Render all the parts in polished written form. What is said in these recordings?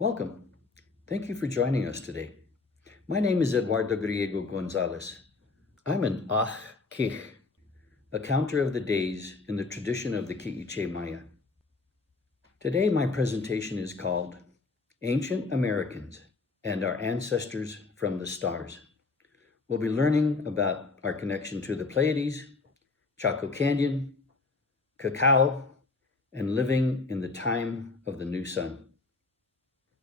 Welcome. Thank you for joining us today. My name is Eduardo Griego Gonzales. I'm an Kich, a counter of the days in the tradition of the Ki'iche Maya. Today my presentation is called Ancient Americans and Our Ancestors from the Stars. We'll be learning about our connection to the Pleiades, Chaco Canyon, cacao, and living in the time of the new sun.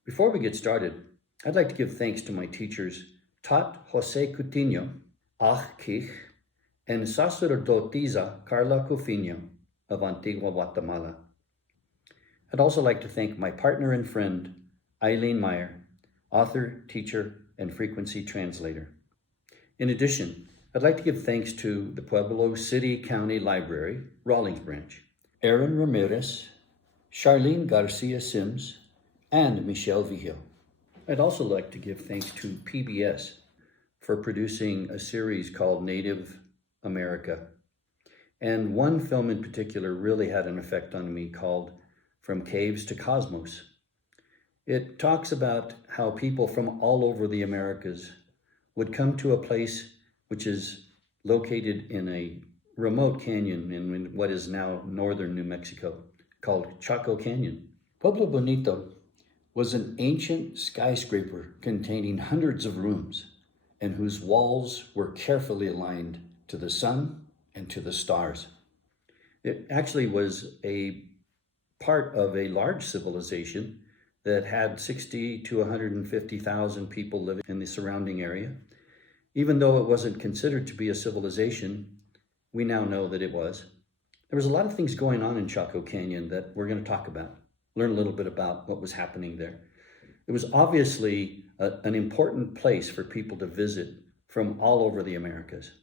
Before we get started, I'd like to give thanks to my teachers, Tat Jose Coutinho, Kich, and Sacerdotisa Carla Cofino of Antigua, Guatemala. I'd also like to thank my partner and friend, Eileen Meyer, author, teacher, and frequency translator. In addition, I'd like to give thanks to the Pueblo City County Library, Rawlings Branch, Aaron Ramirez, Charlene Garcia Sims, and Michelle Vigil. I'd also like to give thanks to PBS for producing a series called Native America. And one film in particular really had an effect on me called From Caves to Cosmos. It talks about how people from all over the Americas would come to a place which is located in a remote canyon in what is now northern New Mexico called Chaco Canyon. Pueblo Bonito was an ancient skyscraper containing hundreds of rooms and whose walls were carefully aligned to the sun and to the stars. It actually was a part of a large civilization that had 60 to 150,000 people living in the surrounding area. Even though it wasn't considered to be a civilization, we now know that it was. There was a lot of things going on in Chaco Canyon that we're going to talk about, learn a little bit about what was happening there. It was obviously an important place for people to visit from all over the Americas.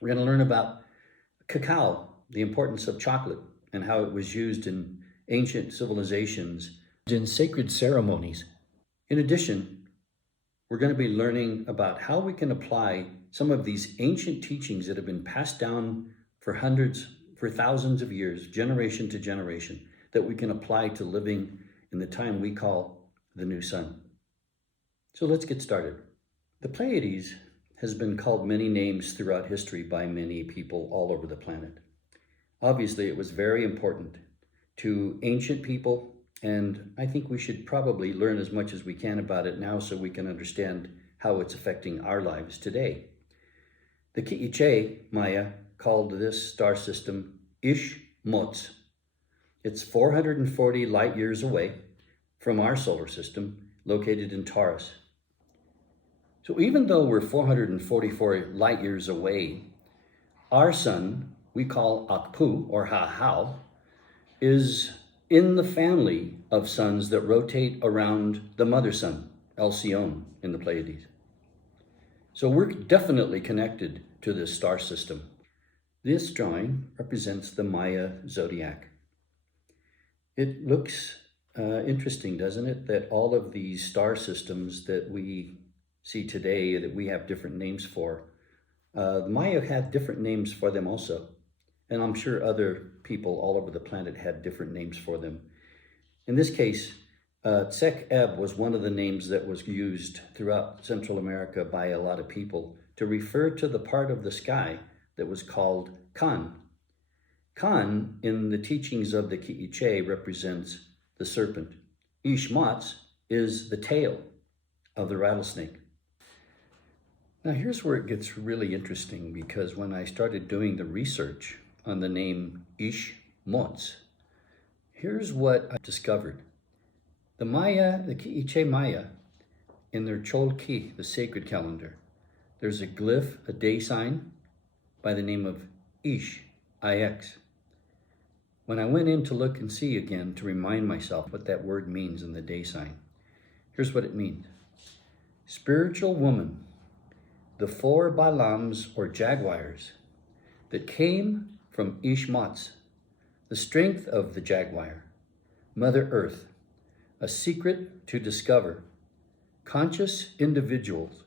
We're going to learn about cacao, the importance of chocolate, and how it was used in ancient civilizations, in sacred ceremonies. In addition, we're going to be learning about how we can apply some of these ancient teachings that have been passed down for thousands of years, generation to generation, that we can apply to living in the time we call the new sun. So let's get started. The Pleiades has been called many names throughout history by many people all over the planet. Obviously, it was very important to ancient people, and I think we should probably learn as much as we can about it now so we can understand how it's affecting our lives today. The Ki'iche Maya called this star system Ish-Mots. It's 440 light years away from our solar system, located in Taurus. So even though we're 444 light years away, our sun, we call Akpu or Ha'hao, is in the family of suns that rotate around the mother sun, Alcyone, in the Pleiades. So we're definitely connected to this star system. This drawing represents the Maya zodiac. It looks interesting, doesn't it, that all of these star systems that we see today, that we have different names for, the Maya had different names for them also. And I'm sure other people all over the planet had different names for them. In this case, Tsek-Eb was one of the names that was used throughout Central America by a lot of people to refer to the part of the sky that was called Kan. Kan, in the teachings of the Ki'iche, represents the serpent. Ish-Mots is the tail of the rattlesnake. Now here's where it gets really interesting, because when I started doing the research on the name Ish-Mots, here's what I discovered. The Maya, the Ki'iche Maya, in their Cholki, the sacred calendar, there's a glyph, a day sign, by the name of Ish, IX. When I went in to look and see again to remind myself what that word means in the day sign, here's what it means. Spiritual woman, the 4 Balams or jaguars that came from Ish-Mots, the strength of the jaguar, Mother Earth, a secret to discover, conscious individuals,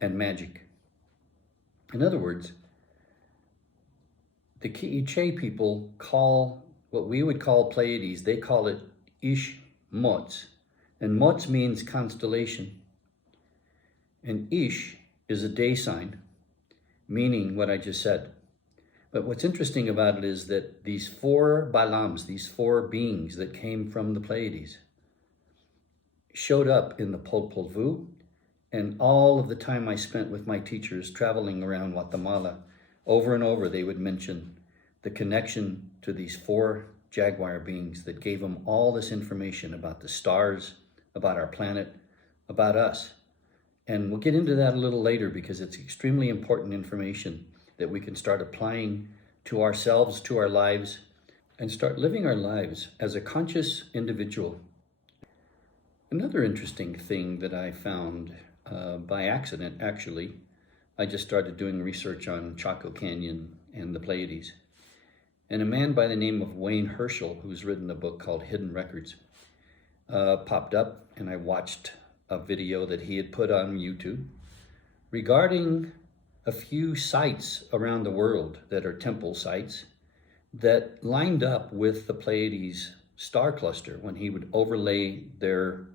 and magic. In other words, The Quiche people call what we would call Pleiades, they call it Ish Mots. And Mots means constellation. And Ish is a day sign, meaning what I just said. But what's interesting about it is that these four Balams, these four beings that came from the Pleiades, showed up in the Popol Vuh, and all of the time I spent with my teachers traveling around Guatemala, over and over they would mention the connection to these four jaguar beings that gave them all this information about the stars, about our planet, about us. And we'll get into that a little later because it's extremely important information that we can start applying to ourselves, to our lives, and start living our lives as a conscious individual. Another interesting thing that I found by accident, actually, I just started doing research on Chaco Canyon and the Pleiades. And a man by the name of Wayne Herschel, who's written a book called Hidden Records, popped up, and I watched a video that he had put on YouTube regarding a few sites around the world that are temple sites that lined up with the Pleiades star cluster when he would overlay their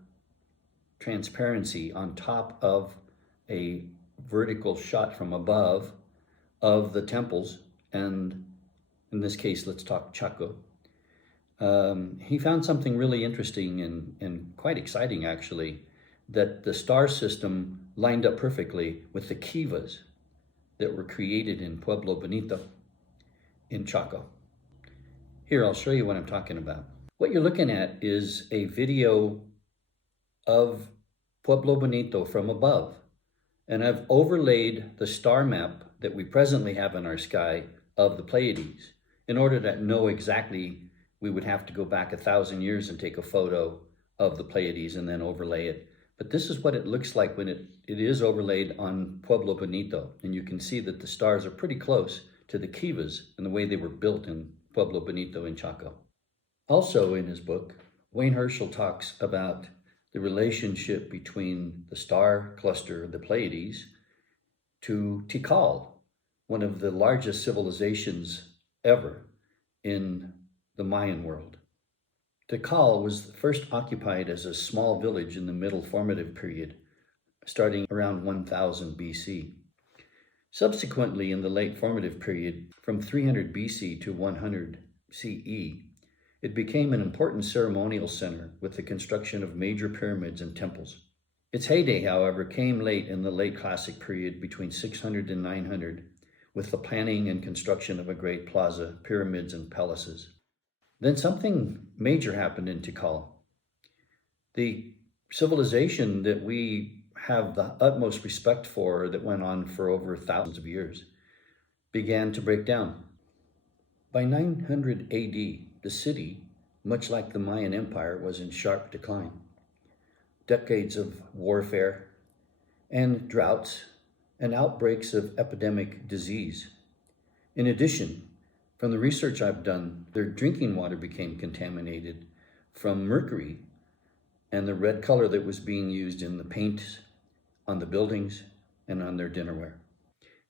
transparency on top of a vertical shot from above of the temples, and in this case, let's talk Chaco. He found something really interesting and quite exciting, actually, that the star system lined up perfectly with the Kivas that were created in Pueblo, Bonito, in Chaco. Here, I'll show you what I'm talking about. What you're looking at is a video of Pueblo Bonito from above. And I've overlaid the star map that we presently have in our sky of the Pleiades. In order to know exactly, we would have to go back 1,000 years and take a photo of the Pleiades and then overlay it. But this is what it looks like when it is overlaid on Pueblo Bonito. And you can see that the stars are pretty close to the Kivas and the way they were built in Pueblo Bonito in Chaco. Also in his book, Wayne Herschel talks about the relationship between the star cluster, the Pleiades, to Tikal, one of the largest civilizations ever in the Mayan world. Tikal was first occupied as a small village in the Middle Formative period, starting around 1000 BC. Subsequently, in the Late Formative period, from 300 BC to 100 CE, it became an important ceremonial center with the construction of major pyramids and temples. Its heyday, however, came late in the Late Classic period between 600 and 900, with the planning and construction of a great plaza, pyramids, and palaces. Then something major happened in Tikal. The civilization that we have the utmost respect for, that went on for over thousands of years, began to break down. By 900 AD, the city, much like the Mayan Empire, was in sharp decline. Decades of warfare and droughts and outbreaks of epidemic disease. In addition, from the research I've done, their drinking water became contaminated from mercury and the red color that was being used in the paint on the buildings and on their dinnerware.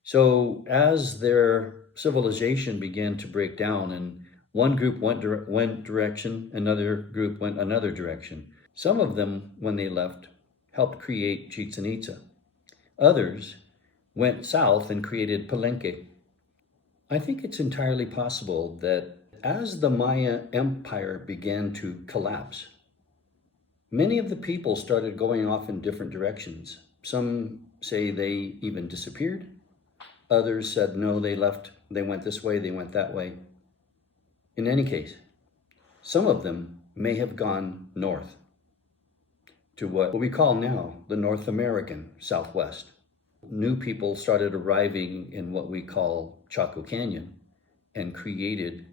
So as their civilization began to break down and one group went direction, another group went another direction. Some of them, when they left, helped create Chichen Itza. Others went south and created Palenque. I think it's entirely possible that as the Maya Empire began to collapse, many of the people started going off in different directions. Some say they even disappeared. Others said, no, they left, they went this way, they went that way. In any case, some of them may have gone north to what we call now the North American Southwest. New people started arriving in what we call Chaco Canyon and created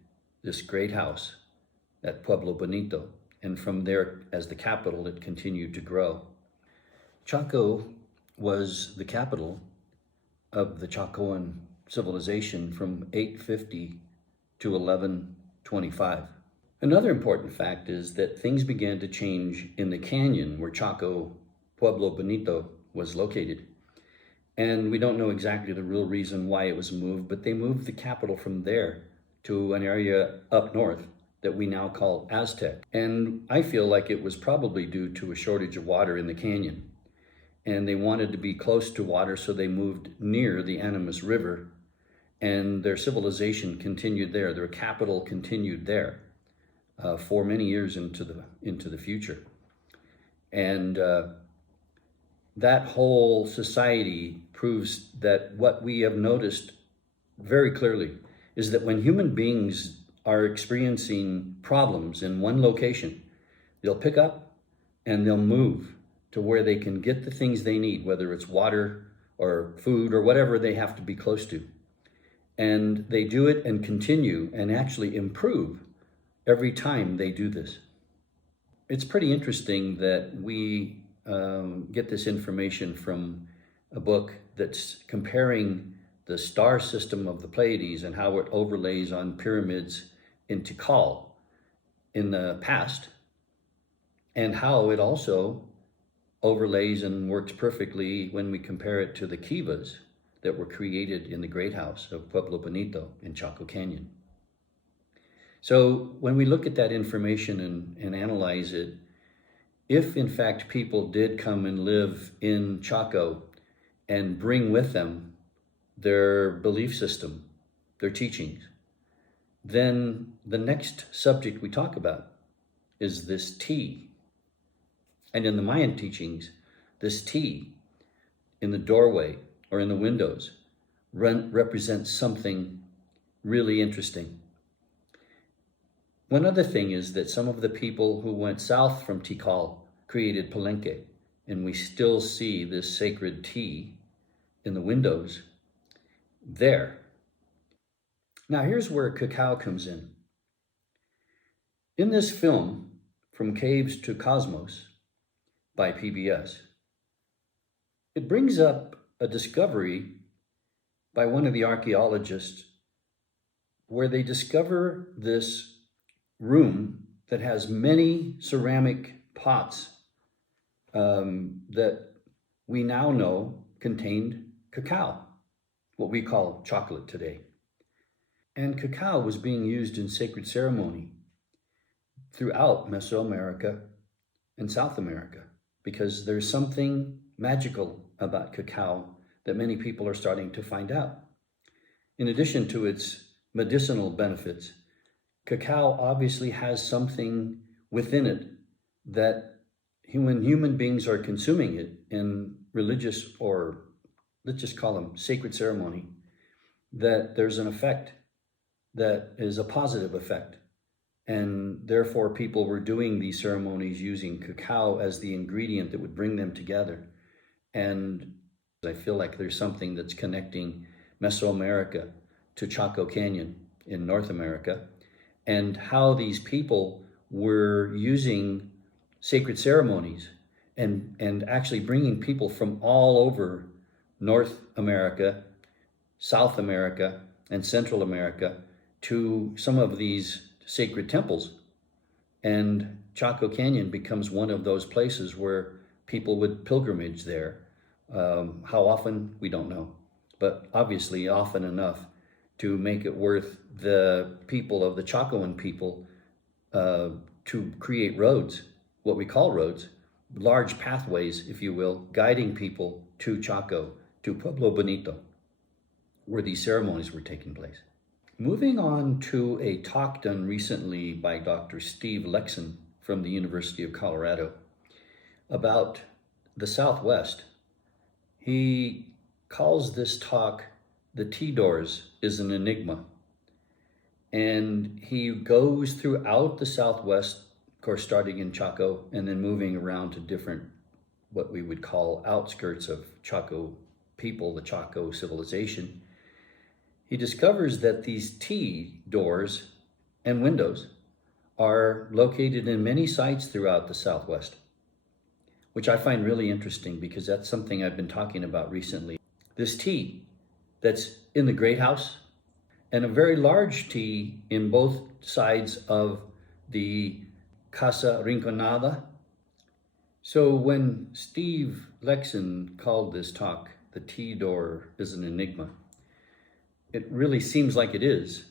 this great house at Pueblo Bonito. And from there, as the capital, it continued to grow. Chaco was the capital of the Chacoan civilization from 850 to 1125. Another important fact is that things began to change in the canyon where Chaco, Pueblo Bonito was located. And we don't know exactly the real reason why it was moved, but they moved the capital from there to an area up north that we now call Aztec. And I feel like it was probably due to a shortage of water in the canyon. And they wanted to be close to water, so they moved near the Animas River, and their civilization continued there. Their capital continued there for many years into the future. And that whole society proves that what we have noticed very clearly is that when human beings are experiencing problems in one location, they'll pick up and they'll move to where they can get the things they need, whether it's water or food or whatever they have to be close to. And they do it and continue and actually improve every time they do this. It's pretty interesting that we get this information from a book that's comparing the star system of the Pleiades and how it overlays on pyramids in Tikal in the past, and how it also overlays and works perfectly when we compare it to the Kivas that were created in the Great House of Pueblo Bonito in Chaco Canyon. So when we look at that information and analyze it, if in fact people did come and live in Chaco and bring with them their belief system, their teachings, then the next subject we talk about is this tea. And in the Mayan teachings, this tea in the doorway or in the windows represents something really interesting. One other thing is that some of the people who went south from Tikal created Palenque, and we still see this sacred tea in the windows there. Now here's where cacao comes in. In this film, From Caves to Cosmos by PBS, it brings up a discovery by one of the archaeologists where they discover this room that has many ceramic pots that we now know contained cacao, what we call chocolate today. And cacao was being used in sacred ceremony throughout Mesoamerica and South America, because there's something magical about cacao that many people are starting to find out. In addition to its medicinal benefits, cacao obviously has something within it that when human beings are consuming it in religious, or let's just call them sacred ceremony, that there's an effect that is a positive effect. And therefore people were doing these ceremonies using cacao as the ingredient that would bring them together. And I feel like there's something that's connecting Mesoamerica to Chaco Canyon in North America, and how these people were using sacred ceremonies and actually bringing people from all over North America, South America, and Central America to some of these sacred temples. And Chaco Canyon becomes one of those places where people would pilgrimage there. How often, we don't know, but obviously often enough to make it worth the people of the Chacoan people to create roads, what we call roads, large pathways, if you will, guiding people to Chaco, to Pueblo Bonito, where these ceremonies were taking place. Moving on to a talk done recently by Dr. Steve Lexon from the University of Colorado about the Southwest. He calls this talk, "The Tea Doors is an Enigma." And he goes throughout the Southwest, of course, starting in Chaco and then moving around to different, what we would call outskirts of Chaco people, the Chaco civilization. He discovers that these tea doors and windows are located in many sites throughout the Southwest, which I find really interesting because that's something I've been talking about recently. This tea that's in the Great House, and a very large tea in both sides of the Casa Rinconada. So when Steve Lexon called this talk, the T door is an enigma. It really seems like it is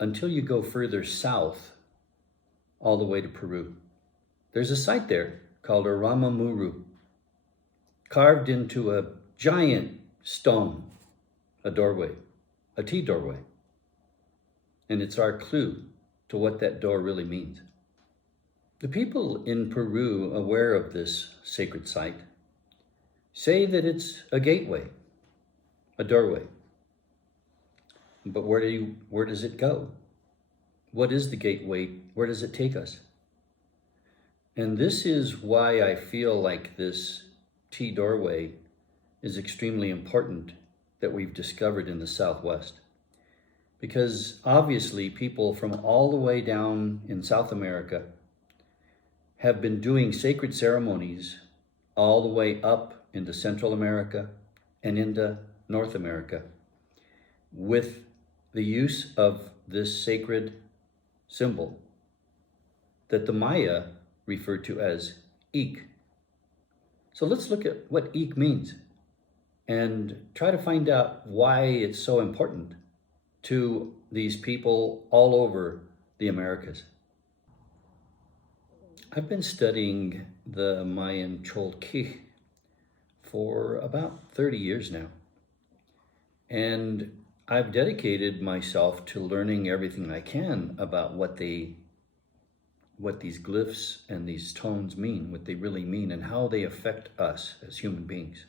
until you go further south all the way to Peru. There's a site there called Aramamuru, carved into a giant stone, a doorway, a T doorway. And it's our clue to what that door really means. The people in Peru aware of this sacred site say that it's a gateway, a doorway. But where does it go? What is the gateway? Where does it take us? And this is why I feel like this T doorway is extremely important that we've discovered in the Southwest. Because obviously people from all the way down in South America have been doing sacred ceremonies all the way up into Central America and into North America with the use of this sacred symbol that the Maya referred to as Ik. So let's look at what Ik means and try to find out why it's so important to these people all over the Americas. I've been studying the Mayan Cholquij for about 30 years now. And I've dedicated myself to learning everything I can about what these glyphs and these tones mean, what they really mean, and how they affect us as human beings.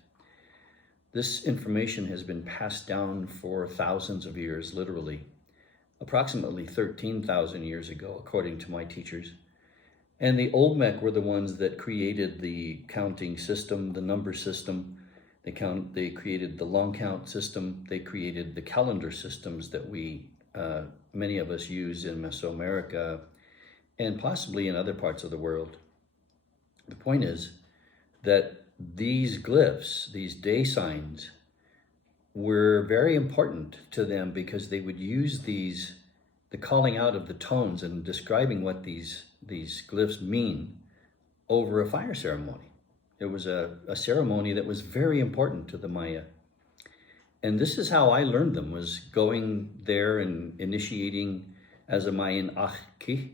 This information has been passed down for thousands of years, literally, approximately 13,000 years ago, according to my teachers. And the Olmec were the ones that created the counting system, the number system. They created the long count system. They created the calendar systems that many of us use in Mesoamerica and possibly in other parts of the world. The point is that these glyphs, these day signs, were very important to them because they would use the calling out of the tones and describing what these glyphs mean over a fire ceremony. It was a ceremony that was very important to the Maya. And this is how I learned them, was going there and initiating as a Mayan Achki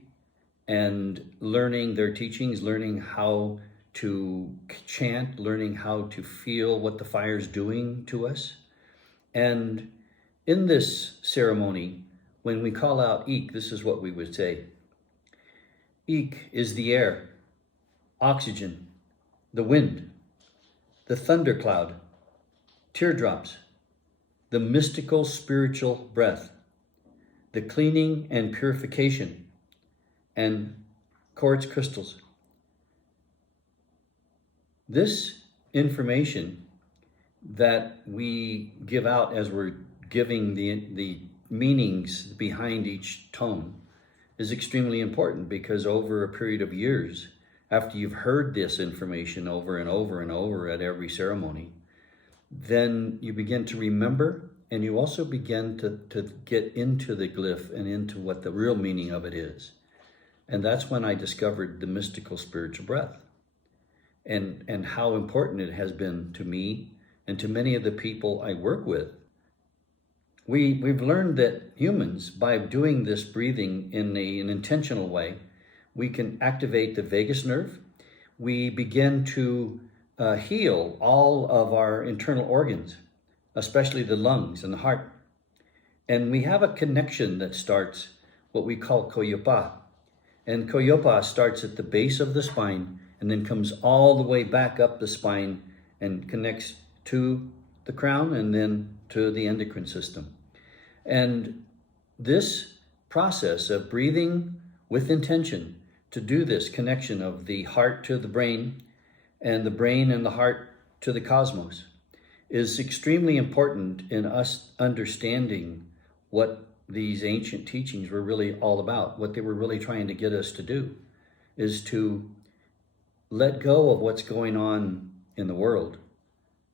and learning their teachings, learning how to chant, learning how to feel what the fire's doing to us. And in this ceremony, when we call out Ik, this is what we would say. Ik is the air, oxygen, the wind, the thundercloud, teardrops, the mystical spiritual breath, the cleaning and purification, and quartz crystals. This information that we give out as we're giving the meanings behind each tone is extremely important, because over a period of years, after you've heard this information over and over and over at every ceremony, then you begin to remember, and you also begin to get into the glyph and into what the real meaning of it is. And that's when I discovered the mystical spiritual breath and how important it has been to me and to many of the people I work with. We've learned that humans, by doing this breathing in an intentional way, we can activate the vagus nerve. We begin to heal all of our internal organs, especially the lungs and the heart. And we have a connection that starts what we call Coyopa. And Coyopa starts at the base of the spine and then comes all the way back up the spine and connects to the crown and then to the endocrine system. And this process of breathing with intention to do this connection of the heart to the brain and the brain and the heart to the cosmos is extremely important in us understanding what these ancient teachings were really all about. What they were really trying to get us to do is to let go of what's going on in the world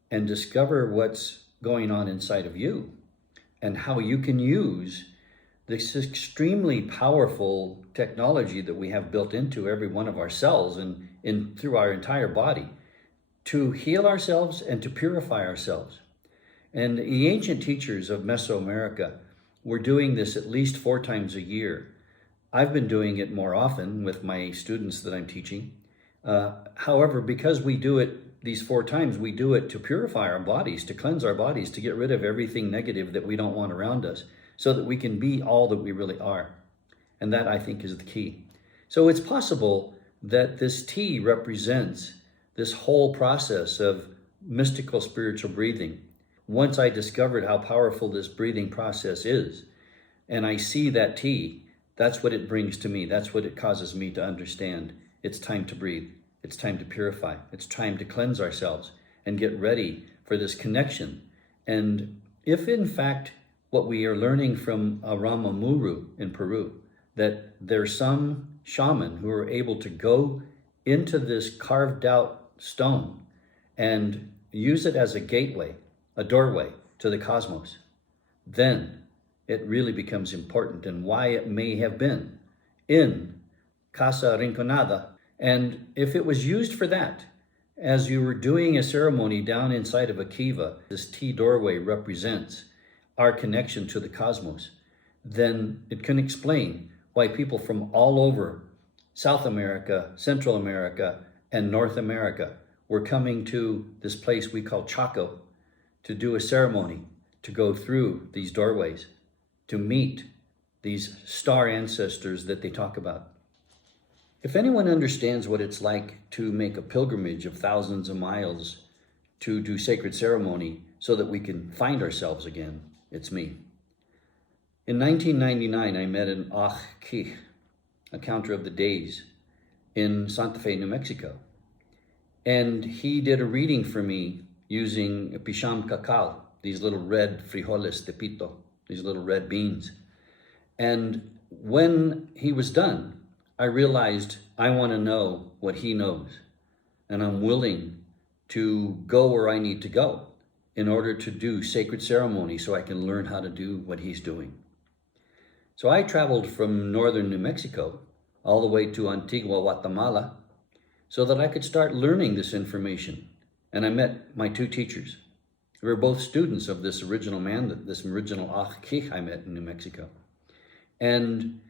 and discover what's going on inside of you and how you can use this extremely powerful technology that we have built into every one of our cells and through our entire body to heal ourselves and to purify ourselves. And the ancient teachers of Mesoamerica were doing this at least 4 times a year. I've been doing it more often with my students that I'm teaching. However, because we do it these 4 times, we do it to purify our bodies, to cleanse our bodies, to get rid of everything negative that we don't want around us, so that we can be all that we really are. And that, I think, is the key. So it's possible that this tea represents this whole process of mystical spiritual breathing. Once I discovered how powerful this breathing process is, and I see that tea, that's what it brings to me. That's what it causes me to understand. It's time to breathe. It's time to purify. It's time to cleanse ourselves and get ready for this connection. And if in fact what we are learning from Aramamuru in Peru, that there's some shaman who are able to go into this carved out stone and use it as a gateway, a doorway to the cosmos, then it really becomes important, and why it may have been in Casa Rinconada. And if it was used for that, as you were doing a ceremony down inside of a kiva, this tea doorway represents our connection to the cosmos, then it can explain why people from all over South America, Central America, and North America were coming to this place we call Chaco to do a ceremony, to go through these doorways, to meet these star ancestors that they talk about. If anyone understands what it's like to make a pilgrimage of thousands of miles to do sacred ceremony so that we can find ourselves again, it's me. In 1999, I met an Kich, a counter of the days, in Santa Fe, New Mexico. And he did a reading for me using Pisham Cacao, these little red frijoles de pito, these little red beans. And when he was done, I realized I want to know what he knows. And I'm willing to go where I need to go in order to do sacred ceremony so I can learn how to do what he's doing. So I traveled from northern New Mexico all the way to Antigua, Guatemala, so that I could start learning this information. And I met my 2 teachers. We were both students of this original man, this original Kich I met in New Mexico. And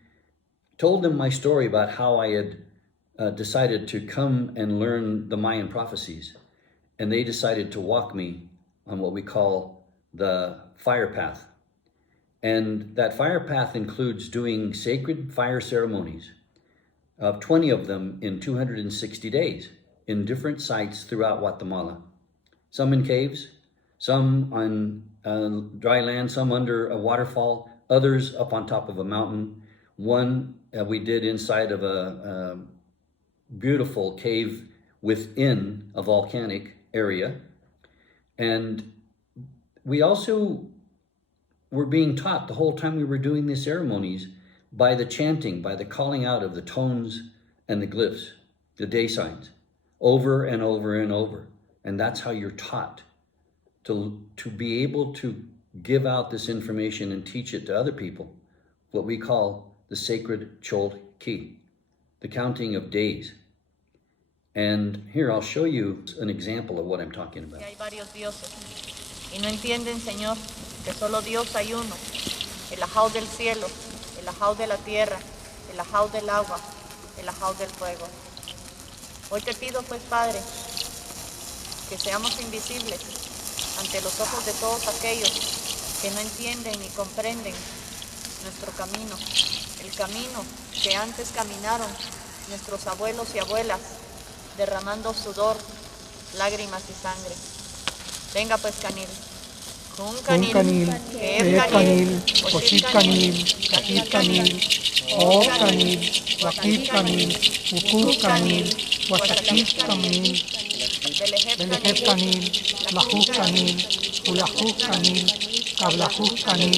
told them my story about how I had decided to come and learn the Mayan prophecies. And they decided to walk me on what we call the fire path. And that fire path includes doing sacred fire ceremonies, 20 of them in 260 days in different sites throughout Guatemala. Some in caves, some on dry land, some under a waterfall, others up on top of a mountain. One we did inside of a beautiful cave within a volcanic area. And we also were being taught the whole time we were doing these ceremonies by the chanting, by the calling out of the tones and the glyphs, the day signs, over and over and over. And that's how you're taught to be able to give out this information and teach it to other people, what we call the sacred Chol Ki, the counting of days. And here I'll show you an example of what I'm talking about. Hay varios dioses y no entienden, Señor, que solo Dios hay uno, el ajao del cielo, el ajao de la tierra, el ajao del agua, el ajao del fuego. Hoy te pido, pues, Padre, que seamos invisibles ante los ojos de todos aquellos que no entienden ni comprenden nuestro camino, el camino que antes caminaron nuestros abuelos y abuelas, derramando sudor, lágrimas y sangre. Venga pues, Canil. Kun Canil, Keeb Canil, Oshit Canil, Kajit Canil, O Canil, Wakit Canil, Ukur Canil, Wasakit Canil, Belejeb Canil, Lajuk Canil, Ulajuk Canil, Kablajuk Canil,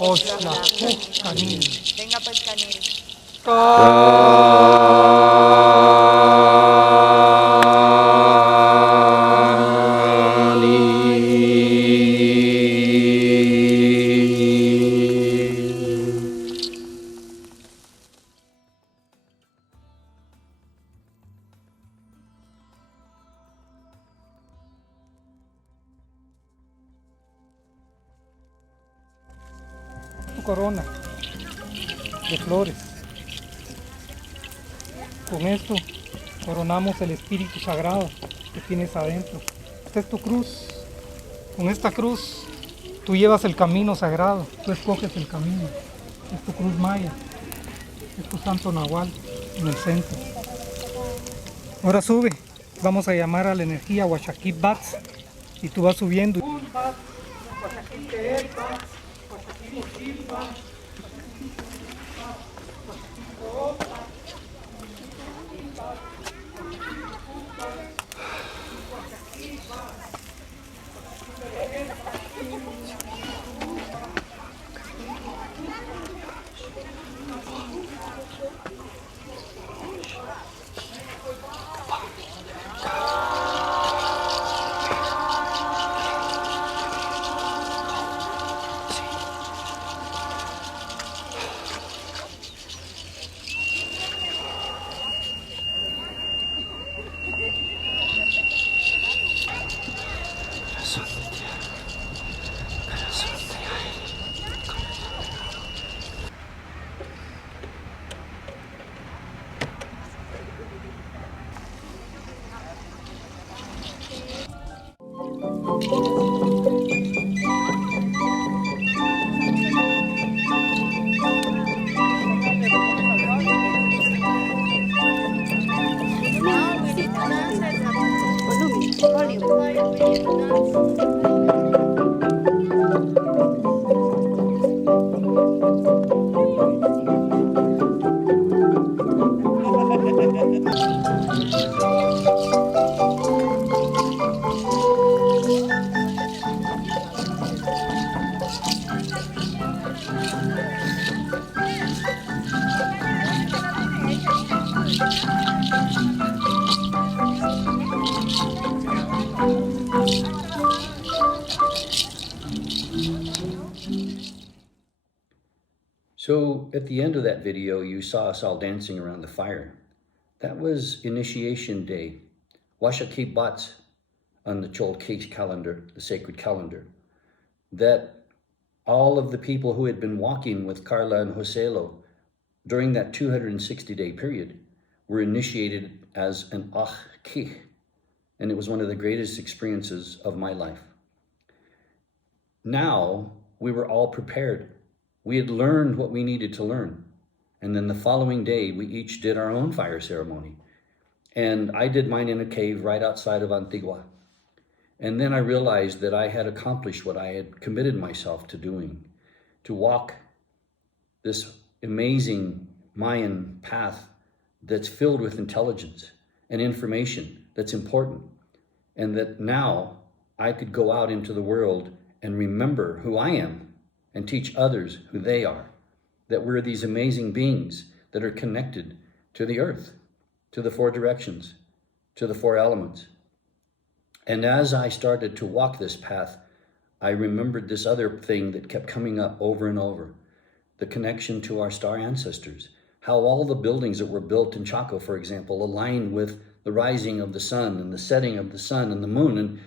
Oshlajuk Canil. Venga pues, Canil. corona de flores. Con esto coronamos el espíritu sagrado que tienes adentro. Esta es tu cruz. Con esta cruz tú llevas el camino sagrado, tú escoges el camino. Es tu cruz maya, es tu santo nahual en el centro. Ahora sube, vamos a llamar a la energía Huachaquí Bats y tú vas subiendo. So at the end of that video, you saw us all dancing around the fire. That was initiation day, Washaki Bats on the Cholkech calendar, the sacred calendar, that all of the people who had been walking with Carla and Joselo during that 260-day period were initiated as an Ach-Kich, and it was one of the greatest experiences of my life. Now we were all prepared. We had learned what we needed to learn. And then the following day, we each did our own fire ceremony. And I did mine in a cave right outside of Antigua. And then I realized that I had accomplished what I had committed myself to doing, to walk this amazing Mayan path that's filled with intelligence and information that's important. And that now I could go out into the world and remember who I am and teach others who they are, that we're these amazing beings that are connected to the earth, to the four directions, to the four elements. And as I started to walk this path, I remembered this other thing that kept coming up over and over, the connection to our star ancestors, how all the buildings that were built in Chaco, for example, aligned with the rising of the sun and the setting of the sun and the moon. And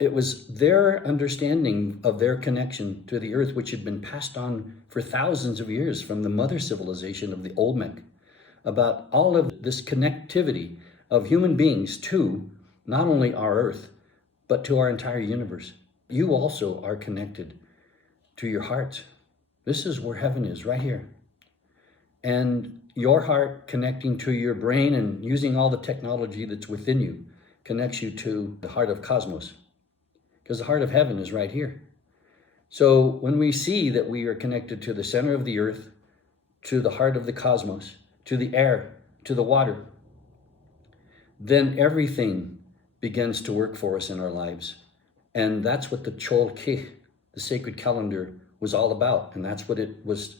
it was their understanding of their connection to the earth, which had been passed on for thousands of years from the mother civilization of the Olmec, about all of this connectivity of human beings to not only our earth, but to our entire universe. You also are connected to your heart. This is where heaven is, right here. And your heart connecting to your brain and using all the technology that's within you connects you to the heart of cosmos. Because the heart of heaven is right here. So when we see that we are connected to the center of the earth, to the heart of the cosmos, to the air, to the water, then everything begins to work for us in our lives. And that's what the Cholkech, the sacred calendar, was all about. And that's what it was,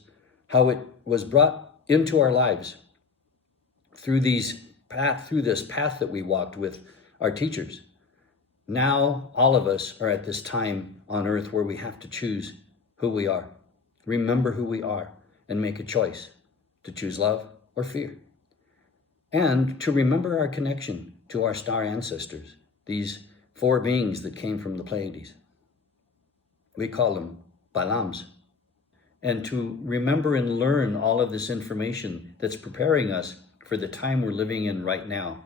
how it was brought into our lives through this path that we walked with our teachers. Now, all of us are at this time on earth where we have to choose who we are, remember who we are, and make a choice to choose love or fear. And to remember our connection to our star ancestors, these four beings that came from the Pleiades. We call them Balams. and to remember and learn all of this information that's preparing us for the time we're living in right now.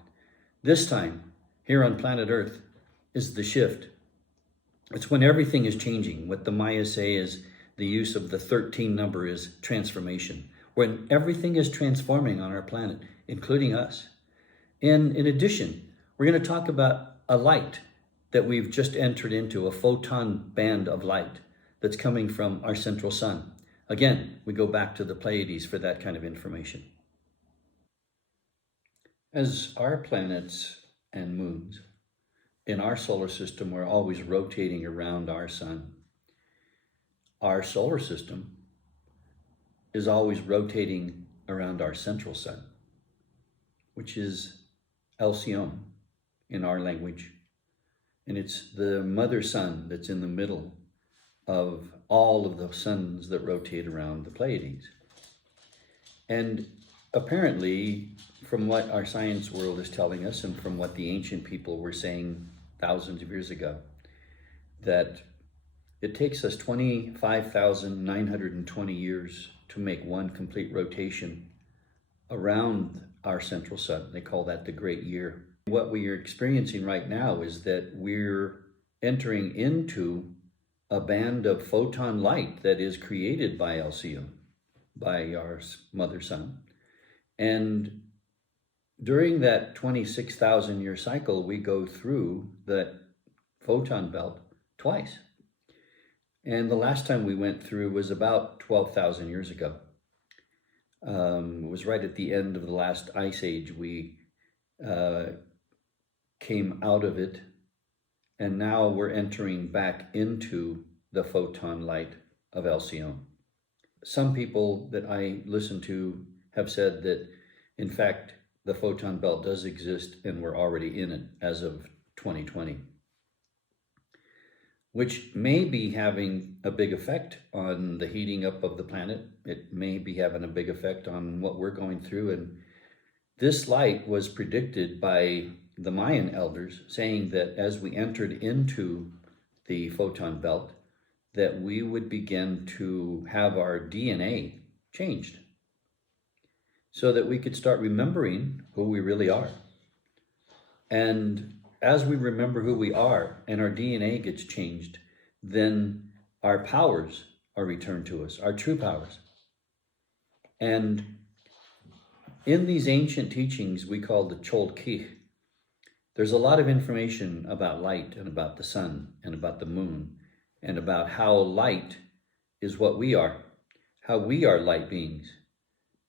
This time, here on planet Earth, is the shift. It's when everything is changing. What the Maya say is the use of the 13 number is transformation. When everything is transforming on our planet, including us. And in addition, we're going to talk about a light that we've just entered into, a photon band of light that's coming from our central sun. Again, we go back to the Pleiades for that kind of information. As our planets and moons in our solar system are always rotating around our sun, our solar system is always rotating around our central sun, which is Alcyone in our language. And it's the mother sun that's in the middle of all of the suns that rotate around the Pleiades. And apparently, from what our science world is telling us and from what the ancient people were saying thousands of years ago, that it takes us 25,920 years to make one complete rotation around our central sun. They call that the Great Year. What we are experiencing right now is that we're entering into a band of photon light that is created by Alcyone, by our mother sun. And during that 26,000 year cycle, we go through that photon belt twice. And the last time we went through was about 12,000 years ago. It was right at the end of the last ice age. We came out of it, and now we're entering back into the photon light of Alcyone. Some people that I listen to have said that, in fact, the photon belt does exist and we're already in it as of 2020. Which may be having a big effect on the heating up of the planet. It may be having a big effect on what we're going through. And this light was predicted by the Mayan elders, saying that as we entered into the photon belt, that we would begin to have our DNA changed so that we could start remembering who we really are. And as we remember who we are and our DNA gets changed, then our powers are returned to us, our true powers. And in these ancient teachings we call the Cholkich, there's a lot of information about light and about the sun and about the moon and about how light is what we are, how we are light beings.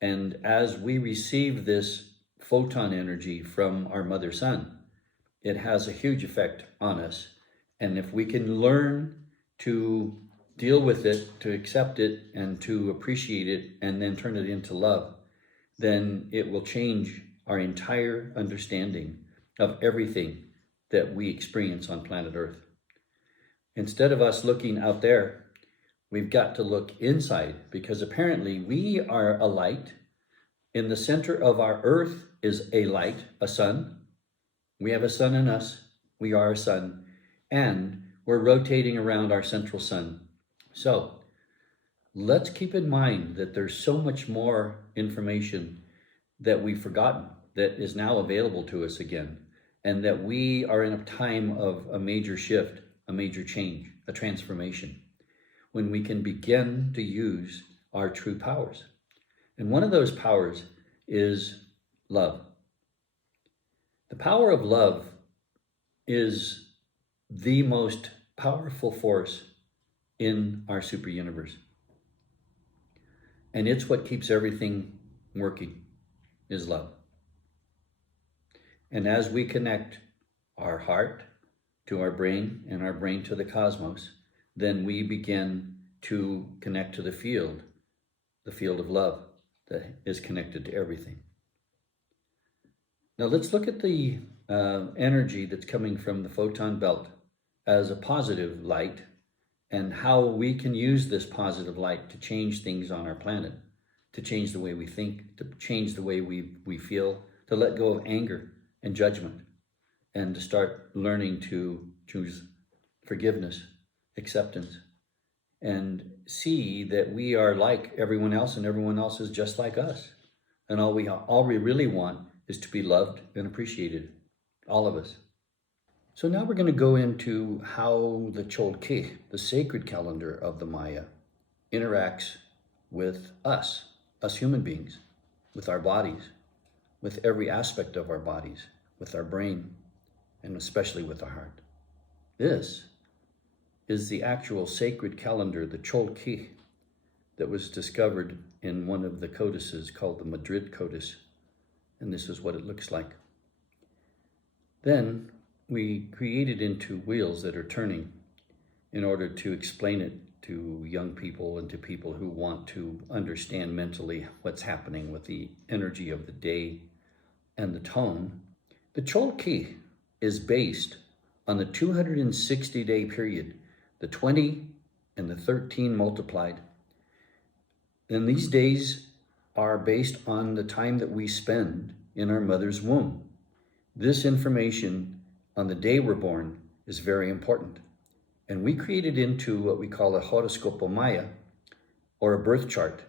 And as we receive this photon energy from our mother sun, it has a huge effect on us. And if we can learn to deal with it, to accept it, and to appreciate it, and then turn it into love, then it will change our entire understanding of everything that we experience on planet Earth. Instead of us looking out there, we've got to look inside, because apparently we are a light. In the center of our Earth is a light, a sun. We have a sun in us, we are a sun, and we're rotating around our central sun. So let's keep in mind that there's so much more information that we've forgotten that is now available to us again, and that we are in a time of a major shift, a major change, a transformation, when we can begin to use our true powers. And one of those powers is love. The power of love is the most powerful force in our super universe. And it's what keeps everything working, is love. And as we connect our heart to our brain and our brain to the cosmos, then we begin to connect to the field of love that is connected to everything. Now let's look at the energy that's coming from the photon belt as a positive light, and how we can use this positive light to change things on our planet, to change the way we think, to change the way we feel, to let go of anger and judgment, and to start learning to choose forgiveness, acceptance, and see that we are like everyone else and everyone else is just like us. And all we really want is to be loved and appreciated, all of us. So now we're going to go into how the Cholque, the sacred calendar of the Maya, interacts with us human beings, with our bodies, with every aspect of our bodies, with our brain, and especially with our heart. This is the actual sacred calendar, the Cholque, that was discovered in one of the codices called the Madrid Codice. And this is what it looks like. Then we create it into wheels that are turning in order to explain it to young people and to people who want to understand mentally what's happening with the energy of the day and the tone. The Cholque is based on the 260-day period, the 20 and the 13 multiplied. And these days are based on the time that we spend in our mother's womb. This information on the day we're born is very important. And we created into what we call a horoscopo Maya, or a birth chart,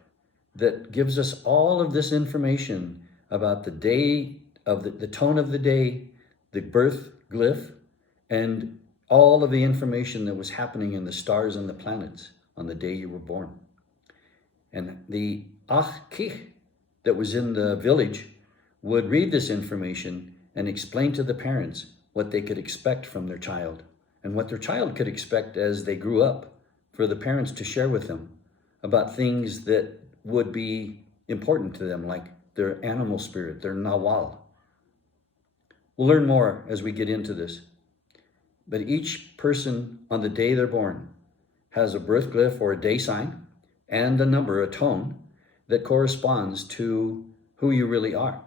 that gives us all of this information about the day of the tone of the day, the birth glyph, and all of the information that was happening in the stars and the planets on the day you were born. And the Achkich that was in the village would read this information and explain to the parents what they could expect from their child and what their child could expect as they grew up, for the parents to share with them about things that would be important to them, like their animal spirit, their nawal. We'll learn more as we get into this. But each person on the day they're born has a birth glyph or a day sign and a number, a tone, that corresponds to who you really are.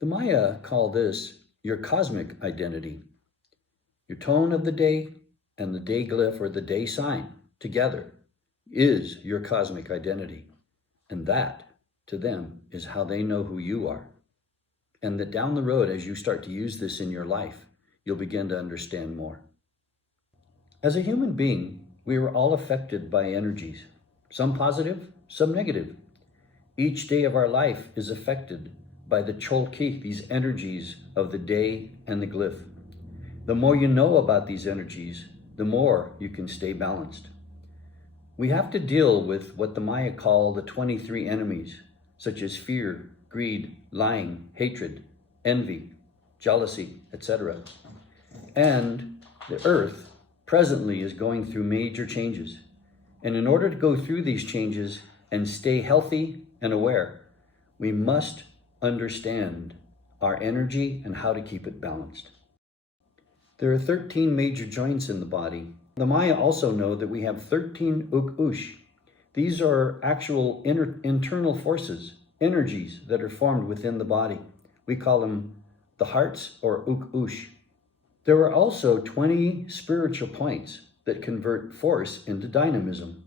The Maya call this your cosmic identity. Your tone of the day and the day glyph or the day sign together is your cosmic identity. And that, to them, is how they know who you are. And that down the road, as you start to use this in your life, you'll begin to understand more. As a human being, we are all affected by energies, some positive, some negative. Each day of our life is affected by the Cholque, these energies of the day and the glyph. The more you know about these energies, the more you can stay balanced. We have to deal with what the Maya call the 23 enemies, such as fear, greed, lying, hatred, envy, jealousy, etc. And the earth presently is going through major changes. And in order to go through these changes and stay healthy and aware, we must understand our energy and how to keep it balanced. There are 13 major joints in the body. The Maya also know that we have 13 uk-ush. These are actual internal forces, energies that are formed within the body. We call them the hearts or uk-ush. There are also 20 spiritual points that convert force into dynamism.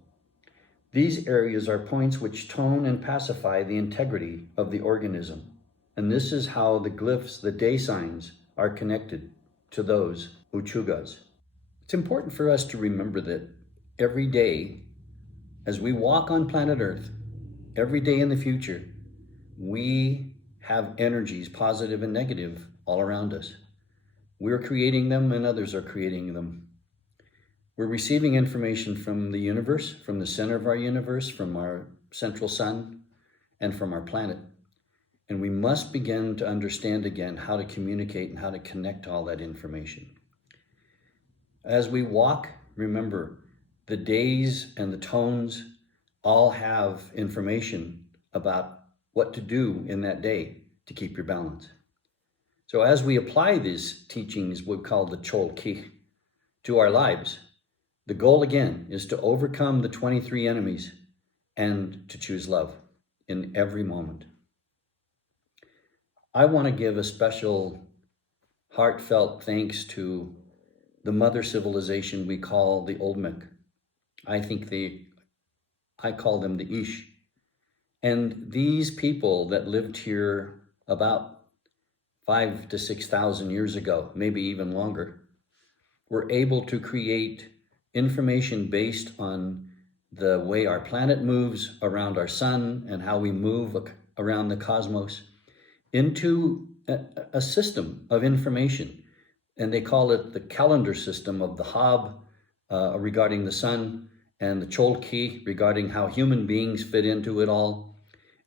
These areas are points which tone and pacify the integrity of the organism. And this is how the glyphs, the day signs, are connected to those uchugas. It's important for us to remember that every day, as we walk on planet Earth, every day in the future, we have energies, positive and negative, all around us. We're creating them and others are creating them. We're receiving information from the universe, from the center of our universe, from our central sun, and from our planet. And we must begin to understand again how to communicate and how to connect all that information. As we walk, remember, the days and the tones all have information about what to do in that day to keep your balance. So as we apply these teachings, we call the Cholque, to our lives, the goal again is to overcome the 23 enemies and to choose love in every moment. I want to give a special heartfelt thanks to the mother civilization we call the Olmec. I call them the Ish. And these people that lived here about 5,000 to 6,000 years ago, maybe even longer, were able to create information based on the way our planet moves around our sun and how we move around the cosmos into a system of information. And they call it the calendar system of the Hab regarding the sun, and the Cholki regarding how human beings fit into it all,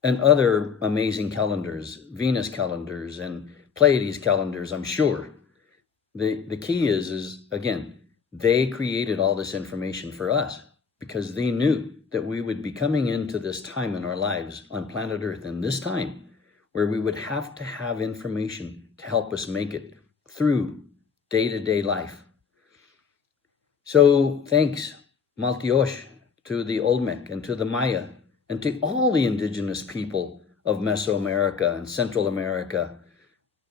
and other amazing calendars, Venus calendars and Pleiades calendars, I'm sure. The key is again, they created all this information for us because they knew that we would be coming into this time in our lives on planet Earth, in this time where we would have to have information to help us make it through day-to-day life. So thanks, Maltiosh, to the Olmec and to the Maya and to all the indigenous people of Mesoamerica and Central America.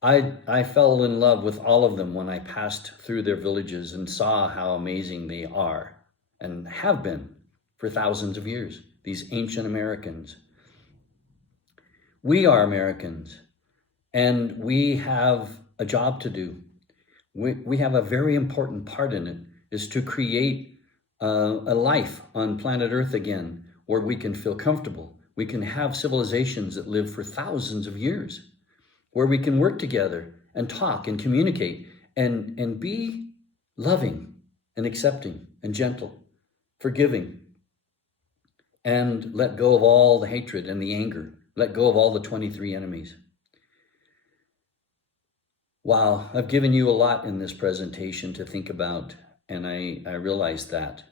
I fell in love with all of them when I passed through their villages and saw how amazing they are and have been for thousands of years, these ancient Americans. We are Americans, and we have a job to do. We have a very important part in it, is to create a life on planet Earth again, where we can feel comfortable. We can have civilizations that live for thousands of years, where we can work together and talk and communicate and be loving and accepting and gentle, forgiving, and let go of all the hatred and the anger. Let go of all the 23 enemies. Wow, I've given you a lot in this presentation to think about, and I realize that.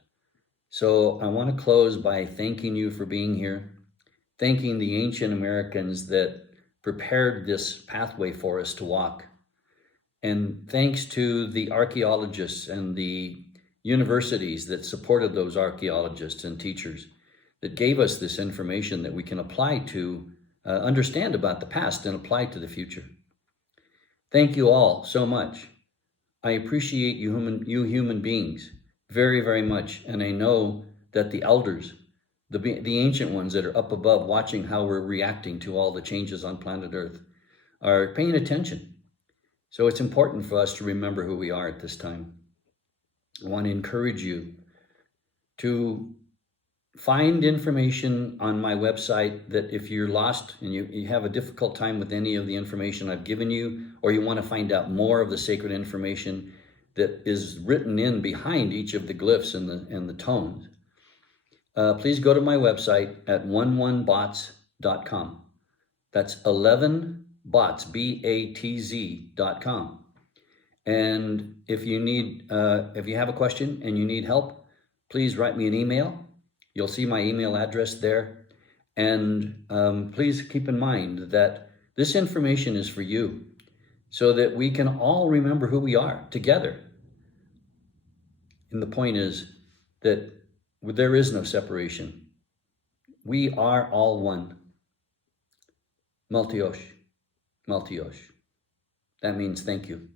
So I want to close by thanking you for being here, thanking the ancient Americans that prepared this pathway for us to walk, and thanks to the archaeologists and the universities that supported those archaeologists and teachers that gave us this information that we can apply to understand about the past and apply to the future. Thank you all so much. I appreciate you human beings very, very much. And I know that the elders, the ancient ones that are up above watching how we're reacting to all the changes on planet Earth, are paying attention. So it's important for us to remember who we are at this time. I want to encourage you to find information on my website that if you're lost and you have a difficult time with any of the information I've given you, or you want to find out more of the sacred information that is written in behind each of the glyphs and the tones, please go to my website at 11bots.com. That's 11bots, BATZ.com. And if you have a question and you need help, please write me an email. You'll see my email address there. And please keep in mind that this information is for you so that we can all remember who we are together. And the point is that there is no separation. We are all one. Maltiosh, Maltiosh. That means thank you.